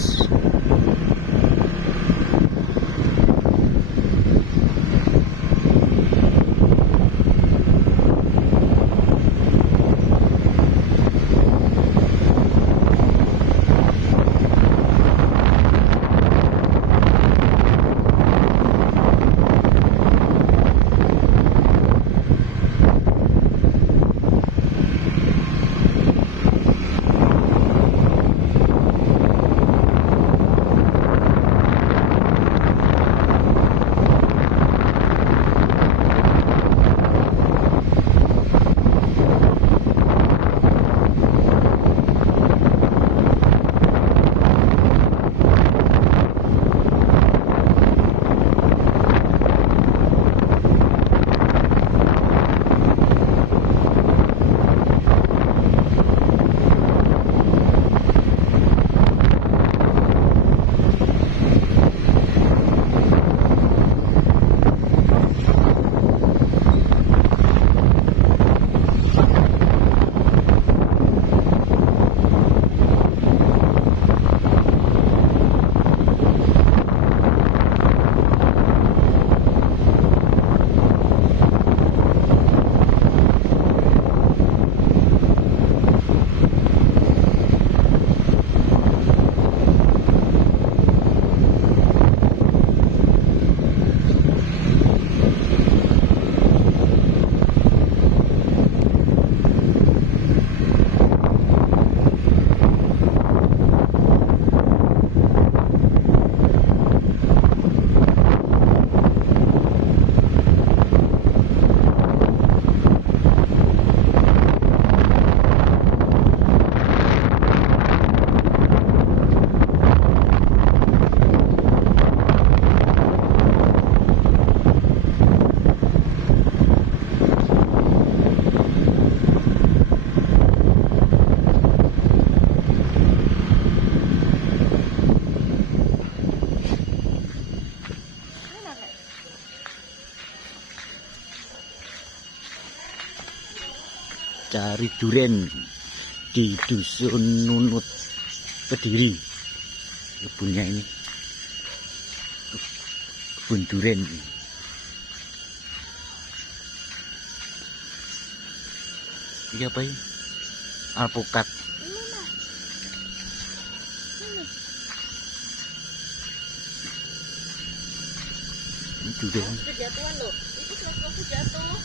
Mas. Cari duren di Dusun Nunut Kediri. Kebunnya ini kebun duren. Ini apa ini? Alpukat. Ini duren. Kejatuhan loh. Itu sesuatu jatuh.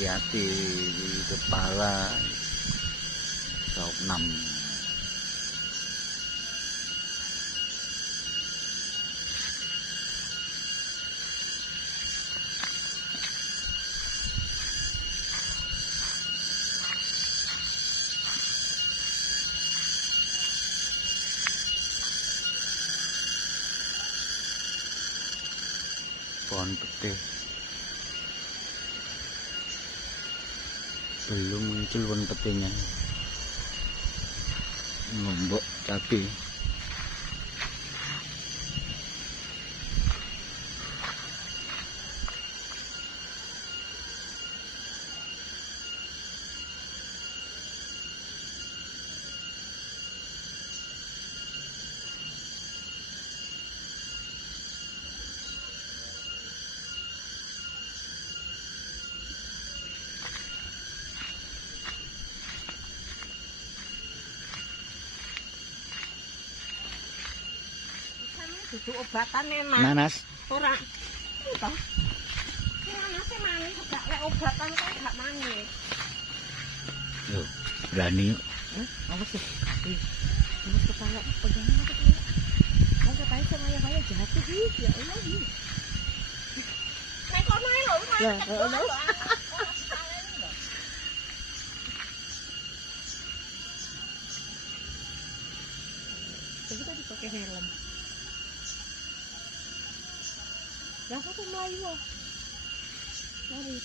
Hati-hati di kepala Sauk 6. Pohon pete belum muncul pohon petenya, ngombok cabai. Itu obatan memang. Nanas. Ora. Itu. Nanasnya manis, gak lek obatan kok gak manis. Yo, berani yuk. Apa sih? Ini kepala pegangan apa kepala? Mau ngapain sama ayah jatuh sih? Ya Allah. Nek kok main lho, main. Lah, Tapi tadi pakai helm. Yang aku Melayu. Mari.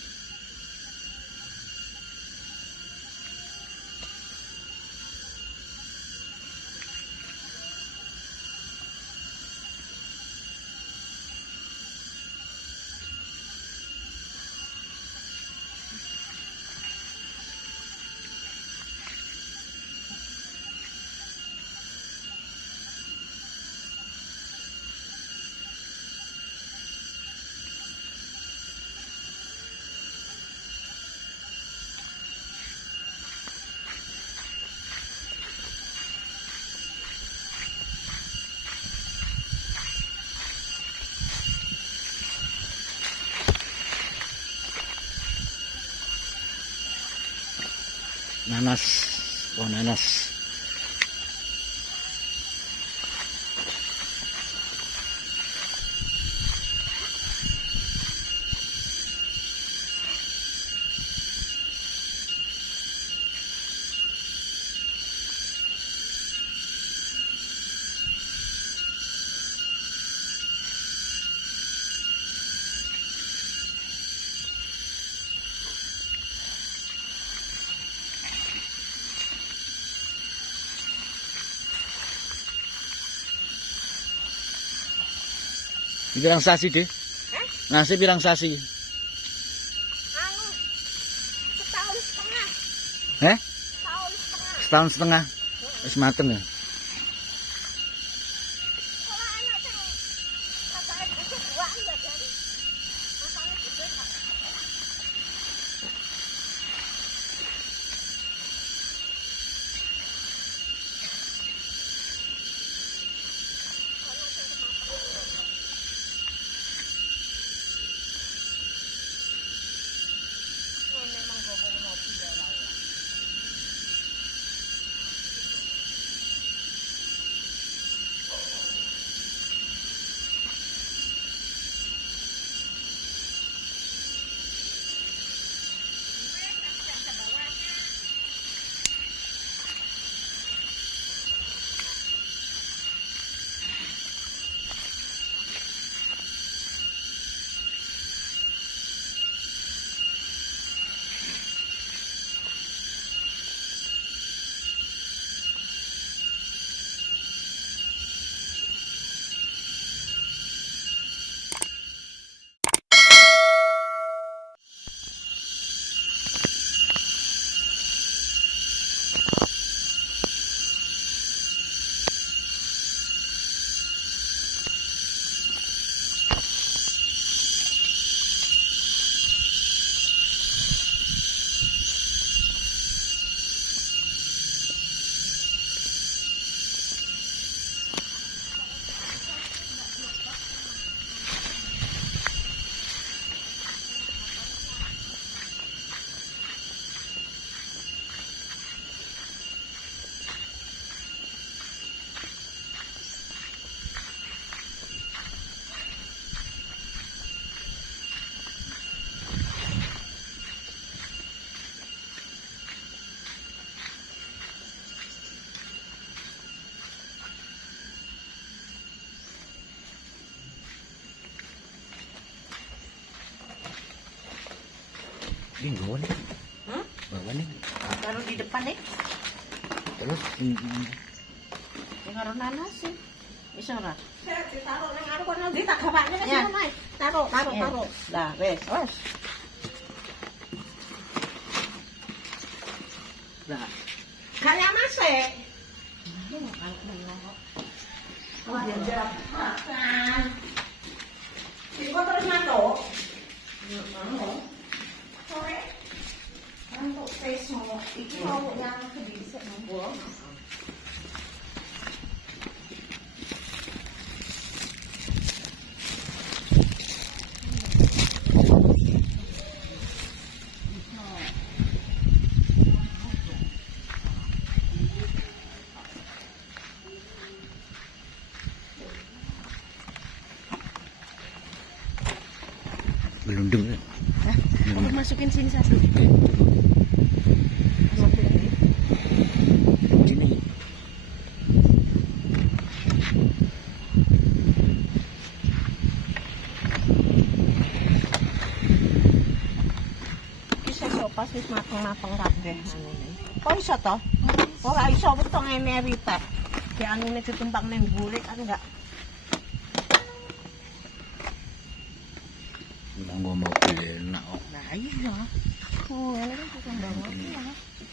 nanas, pohon nanas. Pirang sasi deh? Nasi pirang sasi? Anu, setahun setengah. Setahun setengah. Setahun setengah. Wis mateng ya? Kalau anak yang masalah itu dua ya jadi. Masalah itu Pak. Memang bohong ngopi ya lah. Ini bawa nih. Bawa nih. Taruh di depan nih. Terus Yang karo nanas sih. Bisa ora? Taruh nang anu kono ndi tak gawakne wis ngono ae. Taruh. Lah wis. Lah. Kayak masih. Oh, dia makan. Ibu terus mantuk. Sore. Untuk face mau. Iki mau yang kedisik mau. gelundung ya. Aku masukin sini satu. Sini. Bisa pas wis mateng-mateng kabeh anune. Kok iso to? Ora iso wetong ngene ritek. Ki anune ditumpang ning bulik kan enggak. Nggo mobil enak kok. Nah iya. Oh, ini kan tukang banget ya.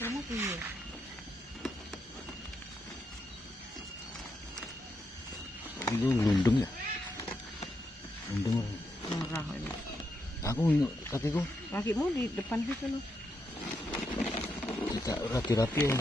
Cuma piye? Itu gelundung ya. Gelundung. Murah ini. Aku kakiku Kakimu di depan situ loh. tidak rapi-rapi ya.